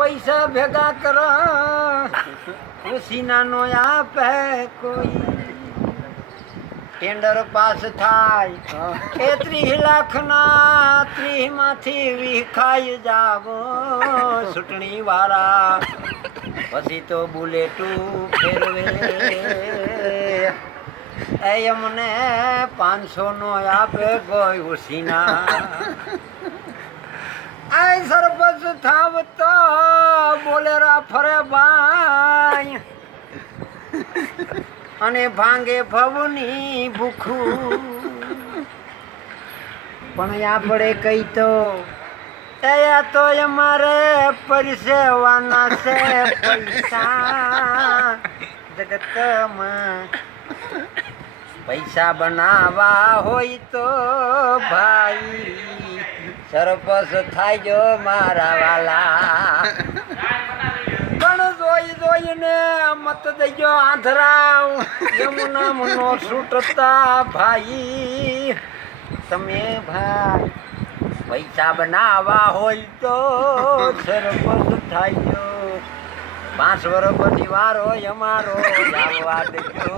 પૈસા ભેગા કરો ઉસીના નો આપે કોઈ ટેન્ડર પાસ થાય 30 લાખ ના 30 માંથી વિખાઈ જાવો ચૂંટણી વાળા પછી તો બુલેટું ફેરવે એમને 500 નો આપે કોઈ ઉસીના આ સરપંચ થાવ તો બોલેરા ફરે ભાઈ અને ભાંગે ભવની ભૂખું પણ આપણે કઈ તો તયા તો અમારે પરસેવાના છે પૈસા જગતમાં પૈસા બનાવવા હોય તો ભાઈ સરપંચ થાય જો મારા વાલા પણ જોઈને મત દઈજો આંધરાવ યમુના મનો છૂટતા ભાઈ તમે ભાઈ પૈસા બનાવવા હોય તો સરપંચ થાય જો 5 વર્ષ પછી વારો અમારો આવવા દેજો